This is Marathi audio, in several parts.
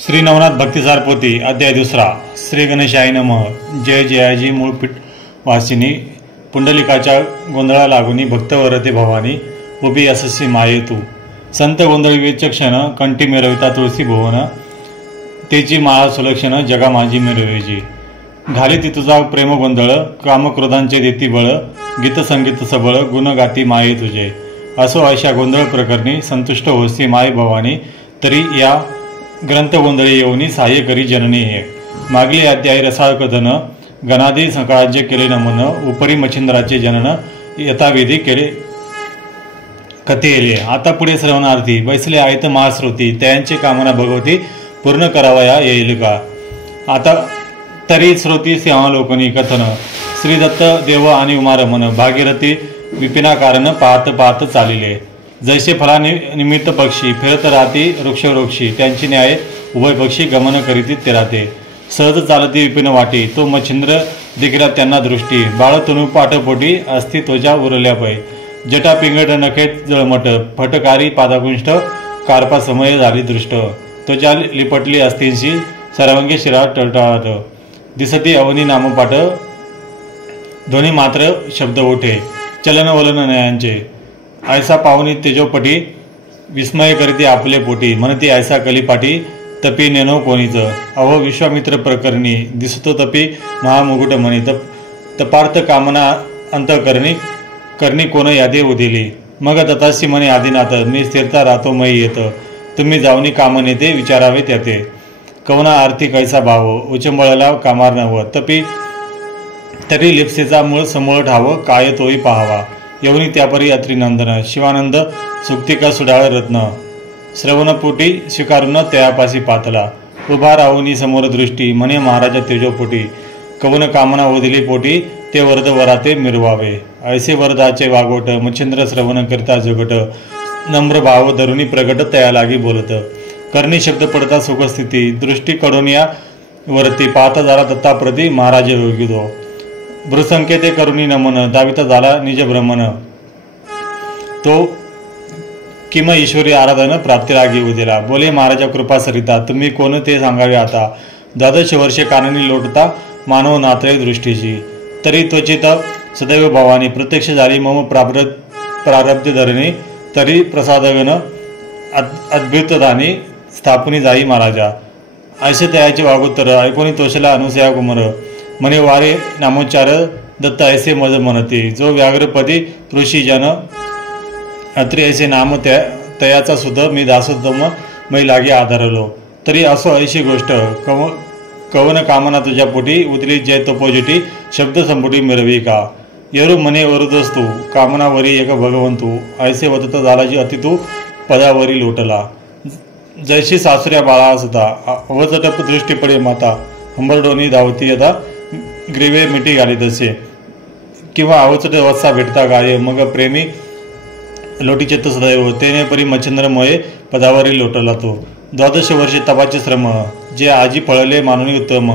श्री नवनाथ भक्तिसार पोथी अध्याय दुसरा. श्री गणेशाय नमः. जय जयाजी मूळपीठ वासिनी पुंडलिकाच्या गोंधळा लागुनी भक्तवरते भवानी उभी अससी माये तू. संत गोंधळी विचक्षण कंठी मिरविता तुळसी भुवन तेची माळा सुलक्षण जगा माझी मिरवेजी. घाली ती तुझा प्रेम गोंधळ कामक्रोधांचे देती बळ गीत संगीत सबळ गुण गाती माये तुझे. असो अशा गोंधळ प्रकरणी संतुष्ट होसी माय भवानी तरी या ग्रंथ गोंधळी येऊनी सहाय्य करी जननी हे. मागले अध्याय रसाळ कथन गणादी संकाळाज्य केले नमन उपरी मच्छिंद्राचे जनन यथाविधी केले कथेले. आता पुढे श्रवणार्थी बैसले आहेत महाश्रोती त्यांची कामना भगवती पूर्ण करावया येईल का. आता तरी श्रोती सिंहालोकनी कथन श्री दत्त देव आणि उमारमन भागीरथी विपिनाकारण पाहत पाहत चालिले. जैसे फला निमित्त पक्षी फिरत राहती वृक्षवृक्षी त्यांची न्याय उभय पक्षी गमन करीती ते राहते. सहज चालती विपिन वाटी तो मच्छिंद्र दिगला त्यांना दृष्टी. बाळ तनु पाठपोटी अस्ति त्वचा उरल्या पै जटा पिंगट नखेत जळमट फटकारी पादाकुंष्ठ कार्पा समय झाली दृष्ट. त्वचा लिपटली अस्तींशी सर्वांगी शिरा टळटाळट दिसती अवनी नामपाठ ध्वनी मात्र शब्द ओठे चलन वलन नयांचे. ऐसा पाहुनी तेजोपटी विस्मय करीती आपले पोटी म्हणती ऐसा कलिपाटी तपी नेनो कोणीच. अहो विश्वामित्र प्रकरणी दिसतो तपी महामुकुट म्हणी तपार्थ कामना अंतकरणी करणी कोण यादी उदिली. मग तथाशी म्हणे आदिनाथ मी स्थिरता राहतो मयी येत तुम्ही जाऊनी काम नेते विचारावे त्याते. कवना आरती कैसा भाव उचंबळला कामार नव तपी तरी लिप्सेचा मूळ समूळ ठाव काय तोही पाहावा. येऊनी त्यापरी अत्रिनंदन शिवानंद सुक्तिका सुडाळ रत्न श्रवणपोटी स्वीकारून तयापाशी पातला. उभा राहुनी समोर दृष्टी म्हणे महाराजा तेजोपोटी कवन कामना ओदिली पोटी ते वरद वराते मिरवावे. ऐसे वरदाचे वागोट मच्छिंद्र श्रवण करता जगट नम्र भाव धरुणी प्रगट तया लागी बोलत. करणी शब्द पडता सुखस्थिती दृष्टी कडून या वरती पाहता झाला दत्ताप्रती महाराज योगिदो. भ्रुसंकेते करुणी नमन दाविता झाला निज भ्रमण तो किम ईश्वरी आराधन प्राप्तीलागी उदिला. बोले महाराजा कृपा सरिता तुम्ही कोण ते सांगावे आता. 12 वर्षे काननी लोटता मानव नात्रे दृष्टीची तरी त्वचित सदैव भवानी प्रत्यक्ष झाली मम प्रारब्ध धरणी तरी प्रसादगण अद्भुतदानी स्थापनी जाई महाराजा. ऐसे तयाचे वागोत्तर ऐकोनी तोषला अनुसया कुमर म्हणे वारे नामोच्चार दत्त ऐसे मज म्हणती. जो व्याघ्रपदी ऋषी जन अत्री ऐसे नाम तयाचा सुद्धा मी दासोत्तम मै लागे आधारलो. तरी असो ऐशी गोष्ट कवन कामना तुझ्या पोटी उतली जय तपोजिटी शब्द संपुटी मिरवी का. यरु मने वरुदस्तू कामनावरी एक भगवंतू ऐसे वदत झालाजी अति तू पदावरी लोटला. जैशी सासुऱ्या बाळा असता अवचटप दृष्टी पडे माता हंबरडोनी धावती यदा ग्रीवे मिठी घाली तसे किंवा अवचट वत्सा भेटता गाये मग प्रेमी लोटीचेत सदैव तेने परी मच्छिंद्रमये पदावरी लोटला तो. 12 वर्षे तपाचे श्रम जे आजी फळले मानुनी उत्तम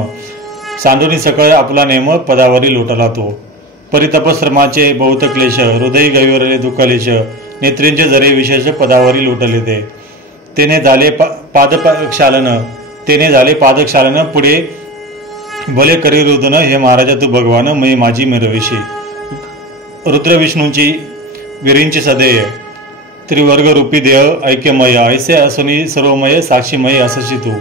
सांडोनी सकळ आपला नेम पदावरी लोटला तो. परितपश्रमाचे बहुत क्लेश हृदय गैवरले दुःखलेश नेत्रींचे जरे विशेष पदावरी लोटले ते. तेने झाले पादक्षालन पुढे भले करी रुदन हे महाराजा तू भगवान मै माझी मिरविशी. रुद्र विष्णूंची विरींची सदेय त्रिवर्ग रूपी देह ऐक्यमय ऐसे असुनी सर्वमय साक्षीमय असशी तू.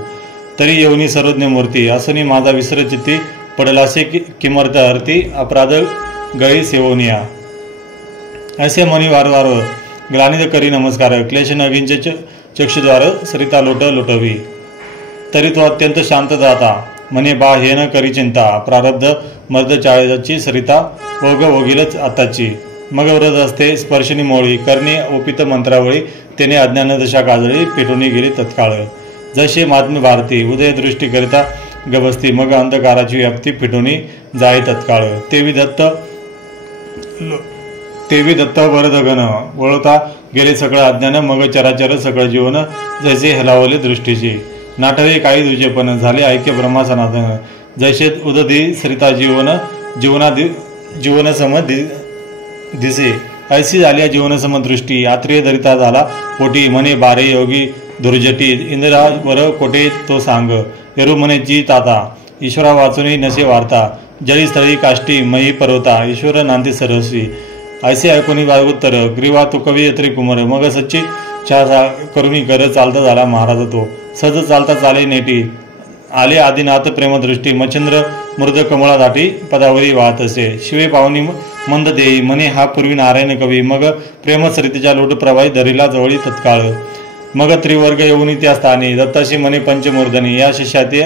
तरी येऊनी सर्वज्ञ मूर्ती असुनी माझा विसरचित्ती पडलासे किमर्थ हरती अपराध गळी सेवनिया. ऐसे मनी वारंवार ग्लानित करी नमस्कार क्लेश नगींचे चक्षुद्वार सरिता लोटवी. तरी तो अत्यंत शांत जाता म्हणे बा हे न करी चिंता प्रारब्ध मर्द चाळीची सरिता ओग ओगीलच आताची. मग व्रत असते स्पर्शनी मोळी करणी ओपित मंत्रावळी तेने अज्ञान दशा काजळी पेटूनी गेली तत्काळ. जशी महात्म्य भारती उदय दृष्टी करिता गवस्ती मग अंधकाराची व्याप्ती पिटूनी जाई तत्काळ. तेवी दत्त वरदगण वळता गेले सगळं अज्ञान मग चराचर सगळं जीवन जैसे हलावले दृष्टीची. नाटवे काही तुझे पण झाले ऐक्य ब्रह्मा सनातन जैसे उदधी सरिता जीवन सम दिसे. ऐशी झाली जीवनसम दृष्टी आत्रेय धरिता झाला पोटी म्हणे बारे योगी दुर्जटी इंद्रा वर कोटे तो सांग येरू म्हणे जी ताता ईश्वरा वाचुनी नसे वार्ता जळी स्थळी काष्टी मही पर्वता ईश्वर नांदी सरस्वी ऐसे ऐकुनी वागुत्तर ग्रीवा तू कवी यत्री कुमर मग सच्ची छा करुणी कर चालता झाला महाराज तो सज चालता चाले नेटी आले आदिनाथ प्रेमदृष्टी मच्छंद्र मृद कमळा दाटी पदावरी वाहत असे शिवे पावनी मंद देई मने हा पूर्वी नारायण कवी मग प्रेमसरितेच्या लोट प्रवाही दरीला जवळी तत्काळ मग त्रिवर्ग येऊनी त्या स्थानी दत्ताशी मने पंचमूर्धनी या शिष्याते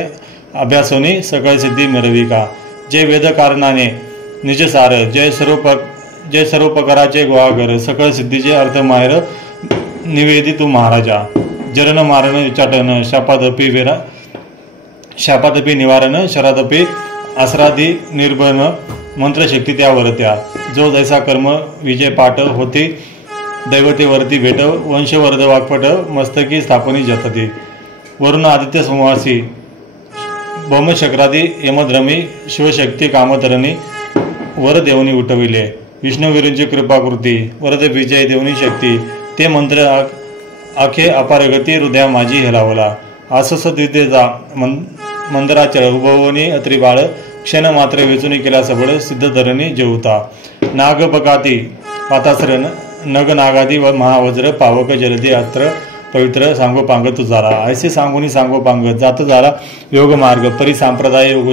अभ्यासोनी सकळ सिद्धी मिरविका जय वेद कारणाने निजसार जय सर्वपकाराचे गुहागर सकळ सिद्धीचे अर्थ माहेर निवेदी तू महाराजा जरण मारण विचाटन शापादपी निवारण शरादपी आसरादी निर्भन मंत्रशक्ती त्या वरत्या जो जैसा कर्म विजय पाठ होती दैवतेवरती भेट वंशवर्ध वाकपट मस्तकी स्थापनी जतती वरुण आदित्य संवासी भौमशक्रादी यमद्रमी शिवशक्ती कामतरणी वर देवनी उठविले विष्णुवीरूंची कृपाकृती वरद विजय देवनी शक्ती ते मंत्र आखे अपारगती हृदया माझी हेलावला आसस द्वितेचा मंदराचळ उभवनी अत्रिबाळ क्षण मात्र वेचुनी केला सबळ सिद्ध धरणी जेवता नाग बकाती पातासर नग नागादी व महावज्र पावक जलदी अस्त्र पवित्र सांगोपांग तू झाला ऐसे सांगुनी सांगोपांग जात झाला योग मार्ग परिसंप्रदाय योग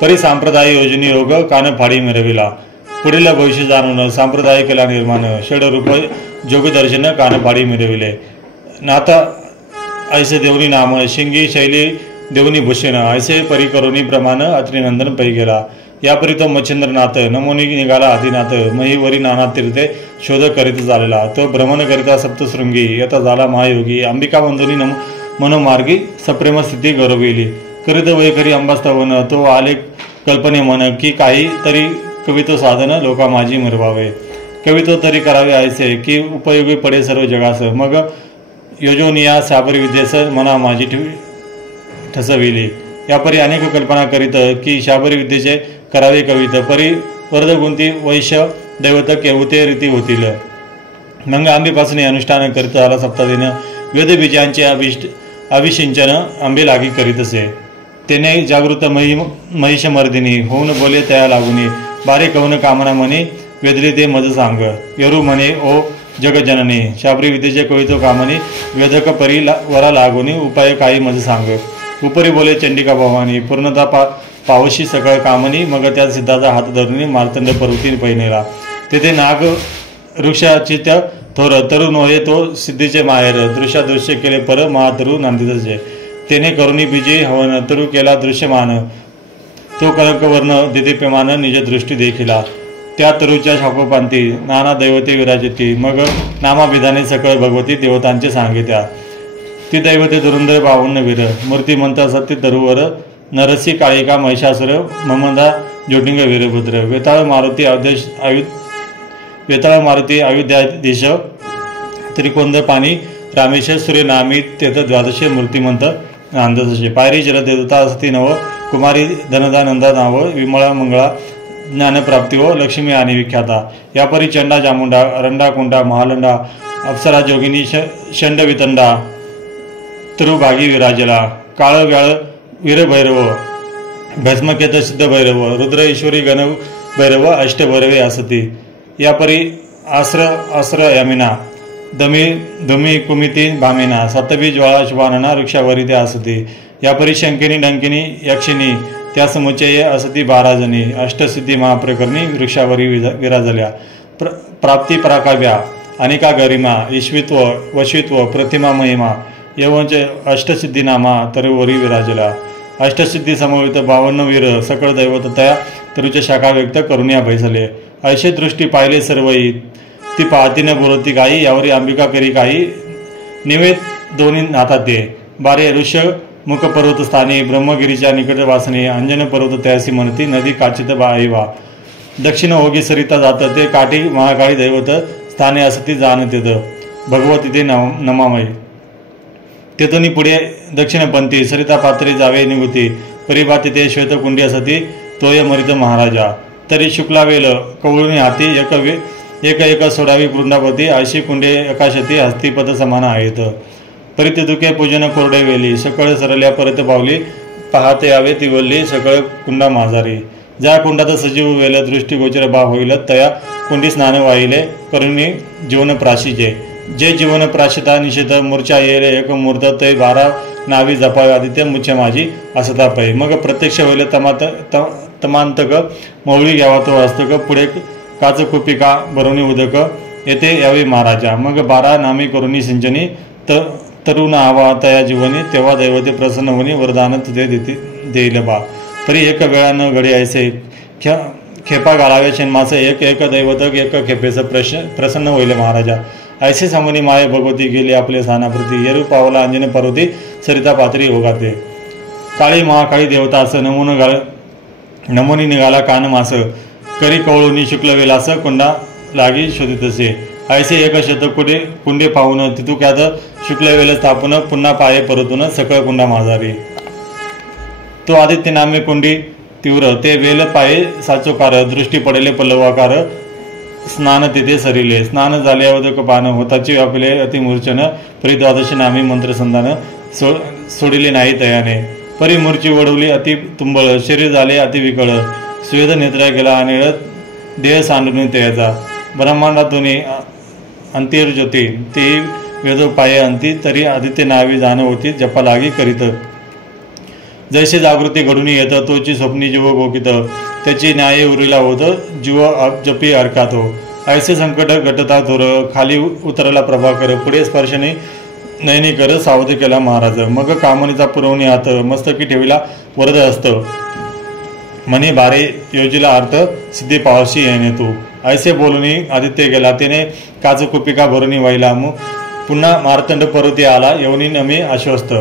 परिसंप्रदाय योजनी योग कान फाडी मिरविला पुढील भविष्य जाणून संप्रदाय केला निर्माण षडरूप जोगदर्शन कान फाडी मिरविले नाथा ऐसे देवनी नाम शिंगी शैली देवनी भूषण ऐसे परिकरुणी प्रमाण अत्रिनंदन पै गेला यापरी तो मच्छिंद्रनाथ नमोनी निघाला आदिनाथ महीवरी नाना तीर्थे शोध करीत झालेला तो भ्रमण करिता सप्तशृंगी येता झाला महायोगी अंबिका बंधुनी मनोमार्गी सप्रेम स्थिती गौरविली करीत वैखरी अंबास्तवन तो आले कल्पने मन की काही तरी कवित्व साधन लोका माझी मिरवावे कवित्व तरी करावे ऐसे की उपयोगी पडे सर्व जगास मग योजोनिया साबरी विद्येस मना माझी ठसविली यापरी अनेक कल्पना करीत की शाबरी विद्येचे करावे कवित परी वरदगुंती वैश्य दैवत केवते रीती होतील मग आंबेपासून अनुष्ठान करीत आला सप्तादिन वेदबीजांचे अभिषिंचन आंबे लागी करीत असे तेने जागृत महिषमर्दिनी होऊन बोले त्या लागुनी बारे कवन कामना म्हणे वेदली ते मज सांग यरू म्हणे ओ जगजननी शाबरी विद्येचे कवित्व कामनी वेदक परी वरा लागुनी उपाय काही मज सांग उपरी बोले चंडिका भवानी पूर्णता पावशी सकाळ कामनी मग त्या सिद्धाचा हात धरून मार्तंड पर्वतीने पहिनेला तेथे नाग वृक्षाची त्या थोर तरु नव्हे तो सिद्धीचे माहेर दृश्य केले पर महातरू नांदितचे तेने करुणी बीजे हवन तरु केला दृश्यमान तो कनकवर्ण दिदिप्यमान निज दृष्टी देखिला त्या तरुच्या शाकोपांती नाना दैवते विराजिती मग नामाभिधाने सकळ भगवती देवतांचे सांगित्या ती दैवते धुरंधर बावन्न वीर मूर्तिमंत सत्य तरुवर नरसी काळिका महिषासुर ममदा ज्योतिंग वीरभद्र वेताळ मारुती अयोध्याधीश त्रिकोंद पाणी रामेश सूर्यनामी तेथ द्वादशे मूर्तिमंत नांदसे पायरी जलदेवता असती नव कुमारी धनदा नंदा नाव विमळा मंगळा ज्ञानप्राप्ती व लक्ष्मी आणि विख्याता यापरी चंडा चामुंडा रंडा महालंडा अप्सरा जोगिनी षंड वितंडा तरुभागी विराजला काळ व्याळ वीरभैरव भस्मकेत सिद्ध भैरव रुद्र ईश्वरी गण भैरव अष्टभैरवे असती यापरी आस्र यमिना धमी कुमिती भामिना सतबी ज्वाळा शुभानना वृक्षावरी ते असती यापरी शंकिनी डंकिनी यक्षिणी त्या समुच्चये असती 12 जणी अष्टसिद्धी महाप्रकरणी वृक्षावरी विराजल्या प्राप्ती पराकाव्या अनेका गरिमा ईश्वित्व वशित्व प्रतिमा महिमा यवंच अष्टसिद्धीनामा तरुवरी विराजला अष्टसिद्धी समवेत 52 वीर सकळ दैवत त्या तरुच्या शाखा व्यक्त करून या बैसले ऐशे दृष्टी पाहिले सर्वई ती पाहती न बोलती काही यावरी अंबिका करी काही निवेद दोन्ही नातात दे बारे ऋष्य मुख पर्वत स्थानी ब्रह्मगिरीच्या निकट वासने अंजन पर्वत त्यासी म्हणती नदी काचित बाईवा दक्षिण ओगी सरिता जात ते काठी महाकाळी दैवत स्थाने असती जाणतेत भगवती ते नमामय तेथून पुढे दक्षिणपंथी सरिता पात्री जावे निगुती परिभा तिथे श्वेतकुंडी असती तोय मरित महाराजा तरी शुक्लावेल कवळुनी हाती एक एक एक सोडावी वृंदावती अशी कुंडे एकाशती हस्तीपद समान आहेत. परितिदुके पूजन कोरडे वेली सकळ सरल्या परत पावली पाहते यावे ती वल्ली सकळ कुंडा माझारी. ज्या कुंडात सजीव वेल दृष्टीगोचर बा होईल तया कुंडी स्नान वाहिले करुणी जीवन प्राशीचे. जे जीवन प्राशिता निषेध मूर्छा येईल एक मूर्त ते 12 नावी जपावे आदित्य मुच्छ माझी असता पै. मग प्रत्यक्ष होईल तमांतक मौळी घ्यावा तो हस्तक पुढे काच कुपिका भरुणी उदक येथे यावे महाराजा. मग 12 नामी करुणी सिंचनी तरुण हवा तया जीवनी तेव्हा दैवते प्रसन्न होणी वरदान तुझे देईल बा. परी एक वेळा न घडी ऐसे खेपा घालावे शेणमास एक एक दैवतक एक खेपेस प्रसन्न होईल महाराजा. ऐसे सांगून माय भगवती गेली आपले स्थानाप्रती येरू पावला अंजने पर्वती सरिता पात्री ओघाते. काळी महाकाळी देवता असं नमुनी निघाला कान मास करी कवळूनी शुक्ल वेलास कुंडा लागी शोधितसे. ऐसे एक शतक कुंडे पाहून तितुक्यात शुक्ल वेल स्थापून पुन्हा पाये परतून सकळ कुंडा माझारी. तो आदित्य नामे कुंडी तीव्र ते वेल पाये साचोकार दृष्टी पडले पल्लवाकार स्नान तेथे सरिले. स्नान झाले अवधक पान होताची व्यापले अतिमूर्छन परिद्वादश नामी मंत्रसंधान सोडिले नाही तयाने. परी मूर्ची वडवली अति तुंबळ शरीर झाले अति विकळ स्वेद नेत्र गेला अनिळ देह सांडून तयाचा. ब्रह्मांडातून अंतिर ज्योती ती वेदो पाये अंती तरी आदित्य नावी जाण होती जपा लागी करीत. जैसे जागृती घडून येत तोची स्वप्नी जीव गोकित त्याची न्याय उरीला होत जीव जपी अडकातो. ऐसे संकट घटता थोर खाली उतरला प्रभाकर पुढे स्पर्शने नयनी कर सावध केला महाराज. मग कामनीचा पुरवणी हात मस्तकी ठेविला वरद असत म्हणे बारे योजीला अर्थ सिद्धी पावशी येणे तू. ऐसे बोलूनी आदित्य गेला तिने काच कुपिका भरुनी वाहिला पुन्हा मार्तंड पर्वती आला येऊनी नमी आश्वस्त.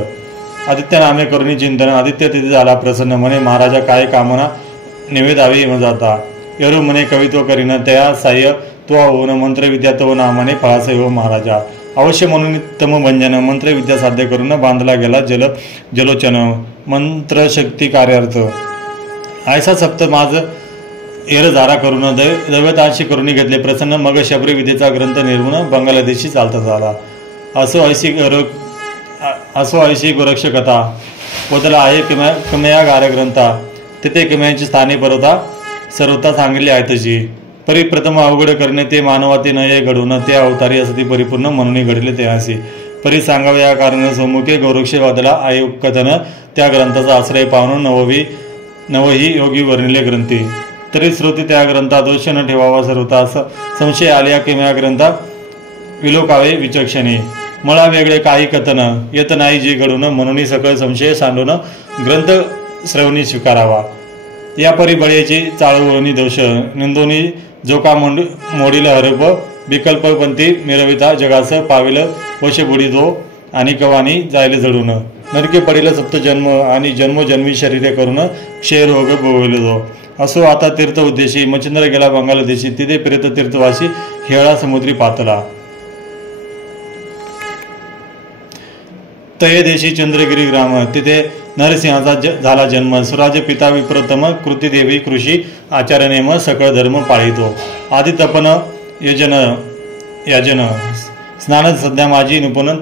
आदित्य नामे करुणी चिंतन आदित्य तिथे झाला प्रसन्न म्हणे महाराजा काय कामना निवेदावी जाता. यरु म्हणे कवित्व करीन त्या साह्य तो होऊन मंत्रविद्या तो नामाने फळासे हो महाराजा. अवश्य म्हणून तमभंजन मंत्रविद्या साध्य करून बांधला गेला जलोचन मंत्रशक्ती कार्यार्थ. ऐसा सप्त माझ एर जारा करून दैवताशी करून घेतले प्रसन्न. मग शबरी विद्येचा ग्रंथ निर्मून बांगलादेशी चालता झाला. असो ऐशी गोरक्ष कथा पोतला आहे कमया गार ग्रंथा तेथे किमयांची स्थाने परवता सर्वता सांगितले आहे तशी. परी प्रथम अवघड करणे ते मानवाते नये घडवून ते अवतारी असती परिपूर्ण म्हणून घडले ते असे. परी सांगावे या कारण समुखे गौरक्ष वादला आहे कथन त्या ग्रंथाचा आश्रय पाहून नवही योगी वर्णिले ग्रंथी. तरी श्रोती त्या ग्रंथा दोष न ठेवावा सर्वता संशय आल्या किमया ग्रंथा विलोकावे विचक्षणे. मला वेगळे काही कथन येत नाही जे घडून म्हणून सकळ संशय सांडून ग्रंथ श्रवणी स्वीकारावा. या परी बळीची चाळवणी दोष निंदोनी जोका मोडील हरप विकल्पपंथी मिरविता जगास पाविल वश बुडी जो आणि कवानी जायले जडून. नरके पडील सप्तजन्म आणि जन्मोजन्मी शरीरे करून क्षयरोग भोगविल जो. असो आता तीर्थ उद्देशी मच्छिंद्र गेला बांगलादेशी तिथे प्रेत तीर्थवासी हेळा समुद्री पातला. तये देशी चंद्रगिरी ग्राम तिथे नरसिंहाचा झाला जन्म. सुराज पिता विप्रतम कृती देवी कृषी आचार्य नेम सकळ धर्म पाळितो. आदि तपन याजन स्नान सध्या माझी निपुण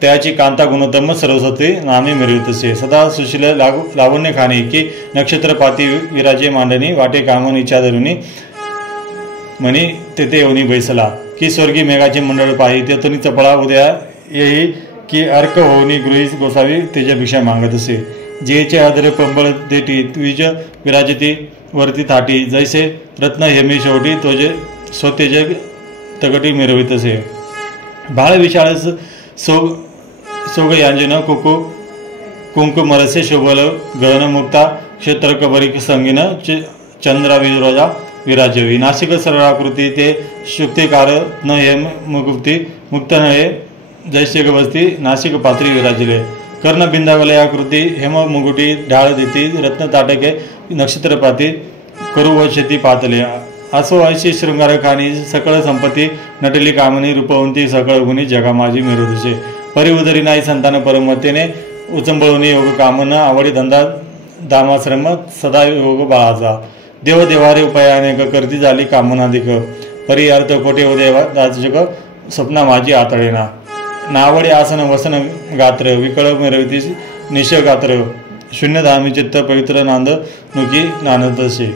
त्याची कांता गुणोत्तम सरस्वती नामे मिरवितसे. सदा सुशील लावण्य खाणे की नक्षत्रपाती विराजे मांडणी वाटे कामन इच्छा धरुणी म्हणी तेथे येऊनी बैसला. की स्वर्गी मेघाचे मंडळ पाही तेथून चपळा उद्या येई की अर्क होऊनी गृहीस गोसावी तेजभिक्षा मागत असे. जेचे आदरे पंबळ देठी द्विज विराजती वरती थाटी जैसे रत्न हेमी शेवटी तोजे स्वतेज तगटी मिरवित असे. बाळ विशाळस सोग यांजन कुंकुमरसे शोभल गहन मुक्ता क्षेत्र कबरी संगीन चंद्रा विरोजा विराजवी. नाशिक सरळाकृती ते शुक्तिकार न हे मुक्ती मुक्त न हे जैसे गवस्ती नाशिक पात्री विराजले. कर्ण बिंदावले आकृती हेम मुगुटी ढाळ देती रत्न ताटके नक्षत्रपाती करू व शेती पातले. असो ऐशी शृंगार खाणी सकळ संपत्ती नटली कामनी रूपवंती सकळ गुणी जगा माझी मिरवतसे. परी उदरी नाही संतान परमतेने उचंबळवणी योग कामन आवडी धंदा दामाश्रम सदा योग बाळाचा. देव देवारे उपाय अनेक करती झाली कामनाधिक परी अर्थ कोटे उदय दाजक स्वप्ना माझी आतळेना नावडे आसन वसन गात्र विकळ मिरविती निश गात्र शून्य धामी चित्त पवित्र नांद नुकी नानदसे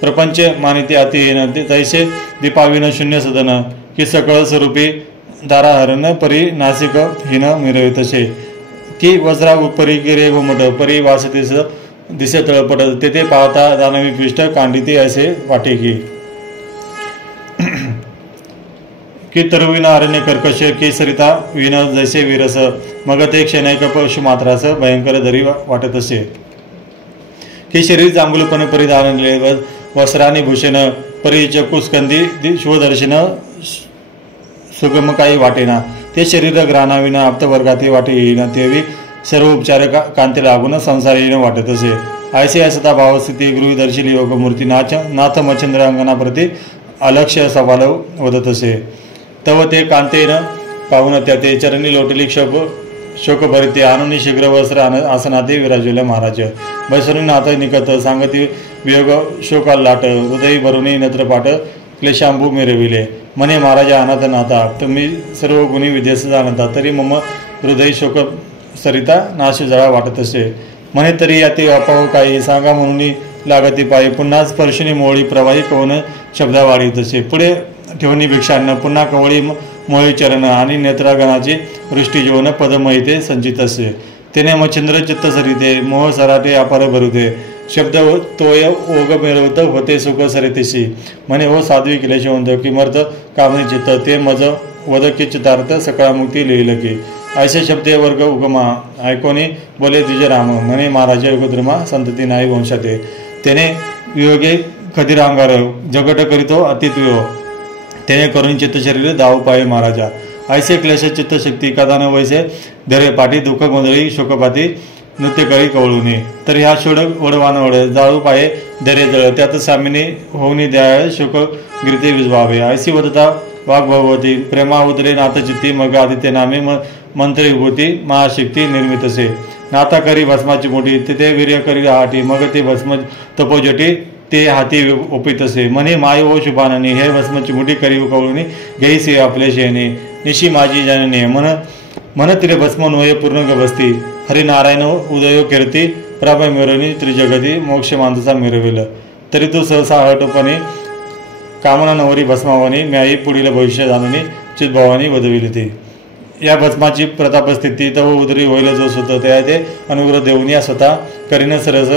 प्रपंच मानिती अतिहीन तैसे दीपाविन शून्य सदन की सकळ स्वरूपी दाराहरण परी नासिक हिन मिरवितसे की वज्रा परी गिरे घुमट परी वासतीस दिसे तळपट तेथे पाहता दानवी पृष्ठ कांडिती असे वाटे की तरुविना अरण्य कर्कश की सरिता विन जैसे विरस मग ते क्षणैक पशु मात्रास भयंकर दरी वाटत असे की शरीर जांभूलपण परिधानले वस्त्राने भूषण परीच कुस्कंदी शिवदर्शन सुगम काही वाटेना ते शरीर ग्राणाविना आप्तवर्गाती वाटे येईना तेवी सर्व उपचार कांती लागून संसार येणं वाटत असे ऐसे असता भावस्थिती गृहदर्शिली योगमूर्ती नाथ मच्छंद्र अंगणाप्रती अलक्ष्य सवाल वदत असे तव ते कांतेनं पाहून त्या ते चरणी लोटली शोकभरिते आणून शीघ्र वस्त्र आसनाते विराजले महाराज बैसरून नाथ निकत सांगती वियोग शोकाल लाट हृदय भरुनी नेत्रपाट क्लेशांबू मिरविले म्हणे महाराजा अनाथ नाथा तुम्ही सर्व गुणी विदेश जाणता तरी मम हृदय शोक सरिता नाश जळा वाटत असे म्हणे तरी याती अपाव काही सांगा म्हणून लागती पायी पुन्हा स्पर्शनी मोळी प्रवाही कवन शब्दा वाढीत असे पुढे ठेवणी भिक्षांना पुन्हा कवळी मोळी चरण आणि नेत्रागणाची वृष्टी जीवन पदमहिते संचित असे तेने मच्छिंद्र चित्त सरिते मोह सराटे अपार भरुते शब्द तोय ओग मिळवत होते सुख सरितेशी म्हणे ओ साध्वी केल्याशिवंत किमर्थ कामनी चित्त ते मज वदकी चितार्थ सकाळमुक्ती लिहिलं की ऐसे शब्दे वर्ग उगमा ऐकोनी बोले द्विज राम म्हणे महाराजा युगद्रमा संतती नाही वंशाते त्याने वियोगे खदिरांगार जगट करीतो अतित्व त्याने करून चित्तशरीर दाव पाये महाराजा ऐसे क्लेश चित्तशक्ती कदा न वैसे धरे पाठी दुःख गोंधळी शोकपाती नृत्य कळी कवळूने तर ह्या शोड वडवान वड जाळू पाये धरे जळ त्यात सामिनी होऊनी द्याय शोक गिरते विजवावे ऐसी वदता वाघ भगवती प्रेमा उदरे नाथचित्ती मग आदित्य नामे मंत्री विभूती महाशक्ती निर्मित असे नाथा करी भस्माची मोठी तिथे वीर्य करी हाटी मग ते भस्म तपोजटी ते हाती ओपित असे म्हणे माय ओ शुभाननी हे भस्मची मुठी करी कवळूनी घेईसे आपले शेने निशी माझी जननी मन तिरे भस्म नोये पूर्ण गबसती हरिनारायण उदयो कीर्ती प्रभय मिरवणी त्रिजगती मोक्ष मानसा मिरविल तरी तू सहसा हटपणे कामना नवरी भस्मावनी म्याई पुढील भविष्य जाणून चितभावानी वदविली ती या भस्माची प्रतापस्थिती तव उदरी होईल जो सुत त्या ते अनुग्रह देऊन या स्वतः करीन सरस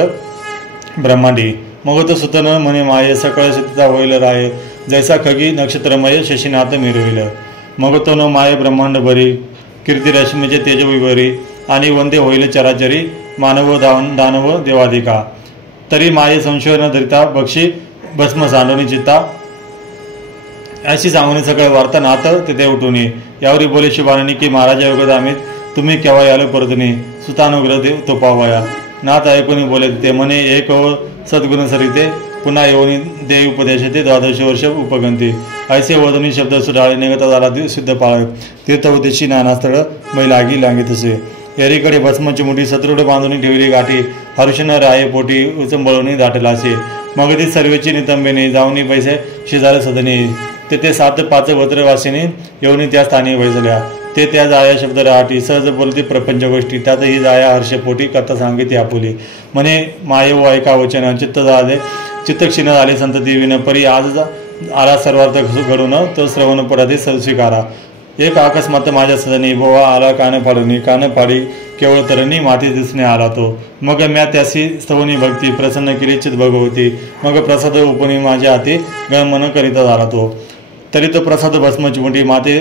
ब्रह्मांडी मग तो सुतन म्हणे माये सकळ स्थितीचा होईल राय जैसा खगी नक्षत्रमय शशीनाथ मिरविल मग तो न माये ब्रह्मांड भरी कीर्ती रश्मीचे तेज विभरी आणि वंदे होईल चराचरी मानव दानव देवाधिका तरी माये संशय न धरिता बक्षी भस्म सांडवणी चित्ता अशी सांगून सगळे वार्ता नाथ तिथे उठून यावरी बोले शुभाननी की महाराजा योगद आम्ही तुम्ही केव्हा यालो परतनी सुतानुग्रह देव तो पावया नाथ ऐकून बोले ते म्हणे एक सद्गुण सरिते पुन्हा येऊन देव उपदेशते 12 वर्ष उपगंती ऐसे वदनी शब्द सुडाळे निगत झाला सिद्ध पाळ तीर्थवदेशी नानास्थळ मैलागी लांगीत असे एरीकडे भस्मची मुठी सतरुड बांधून ठेवली गाठी हर्षण राये पोटी उचंबळून दाटला असे मग ती सर्वेची नितंबेने जाऊनी पैसे शेजारी सदनी तेथे 7-5 वज्रवासिनी येऊन त्या स्थानी वैजल्या ते त्या जाया शब्द राहाटी सहज बोलती प्रपंच गोष्टी त्यातही जाया हर्षपोटी कथा सांगिती आपुली म्हणे मायव ऐका वचन चित्त क्षीण झाले संतती विन परी आज आला सर्वार्थ घडून तो श्रवण पडाते स्वीकारा एक अकस्मात माझ्या सदनी भोवा आला कान पाडी केवळ तरणी माती दिसणे आला तो मग म्या त्यासी स्तवनी भक्ती प्रसन्न केली चित भगवती मग प्रसाद उपनी माझ्या हाती गणमन करीता झाला तो तरी तो प्रसाद भस्मची मुठी माते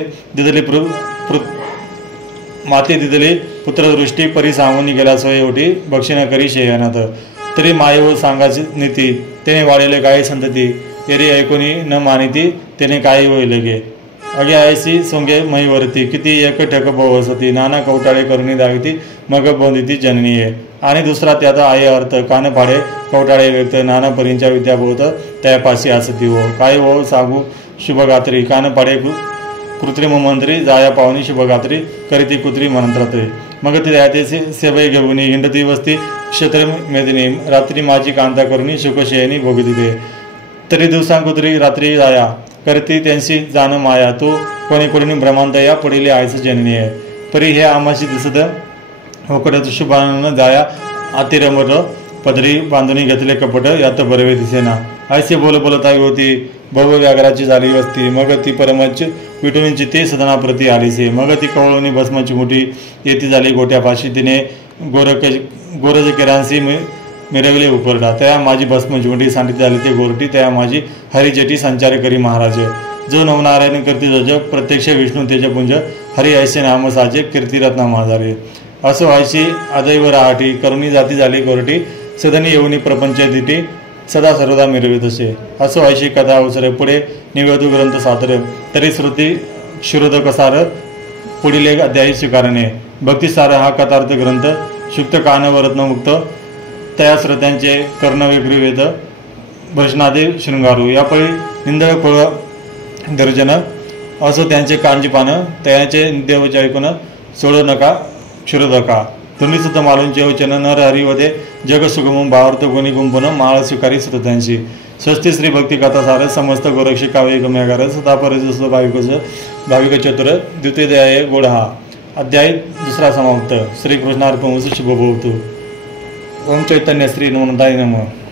दिदली पुत्रदृष्टी परी सांगून गेला सोय ओटी भक्षिण करी शेयनाथ तरी मायव सांगाची नीती त्याने वाढेले काही संतती एरी ऐकोनी न मानिती त्याने काही होईल गे अगे आयसी सोंगे महिवरती किती एक ठक बवसती नाना कवटाळे करुणी दाविती मग बोंदिती जननीये आणि दुसरा त्याचा आहे अर्थ कान फाडे कवटाळे व्यक्त नाना परींच्या विद्याभोवत त्यापाशी असती हो काय हो सांगू शुभगात्री कान फाडे कृत्रिम मंत्री जाया पावनी शुभगात्री करीती कुत्री मंत्रात मग ते सेवय घेऊन हिंडती वस्ती क्षेत्र मेदिनी रात्री माझी कांता करुणी शुकशयनी भोगती दे तरी दिवसांकुत्री रात्री जाया करती त्यांची जाण माया तू कोणी कोणी भ्रमांत या पडिले आयस जननी आहे परी हे आमाशी दिसत होकडत शुभान जाया अतिरमर पदरी बांधून घेतले कपट यात बरवे दिसेना ऐसे बोलता होती भव व्याघ्राची झाली वस्ती मग ती परमच विटून चिते सदनाप्रती आलीसे मग ती कवळून भस्माची मुठी येती झाली गोट्यापाशी तिने गोरज केरांशी मिरवले उपरडा त्या माझी भस्माची मुठी सांडित झाली ते गोरटी त्या माझी हरिजटी संचार करी महाराज जो नवनारायण करती जज प्रत्यक्ष विष्णू तेजपुंज हरी ऐसे नाम साजे कीर्तिरत्ना महाजारे असो ऐशी अदैव राहाटी करुणी जाती झाली गोरटी सदनी येऊनी प्रपंच दिटी सदा सर्वदा मिरवित असे असो ऐशी कथा अवसर पुढे निवेदू ग्रंथ सादर तरी श्रुती क्षुरोदकसार पुढील एक अध्यायी स्वीकारणे भक्तिसार हा कथार्थ ग्रंथ शुक्त कान व रत्नमुक्त त्या श्रोत्यांचे कर्णविक्रिवेद भजनादे शृंगारू यापळी निंदळ फळ दर्जन असो त्यांचे कांजी पानं त्याचे देवचे ऐकून सोडू नका क्षुरोदका तुम्ही सुद्धा मालूंचे वचन नर हरिवदे जग सुगम भावार्थ गुणी गुंपन माळ स्वीकारी श्रोत्यांशी स्वस्ती श्री भक्ती कथा सार समस्त गोरक्षी काव्य गम्यागार सदापरिस भाविक चतुर द्वितीय गोडहा अध्याय दुसरा समाप्त श्रीकृष्णार्पण शुभभवतु ओम चैतन्य श्री नमोदाय नमः।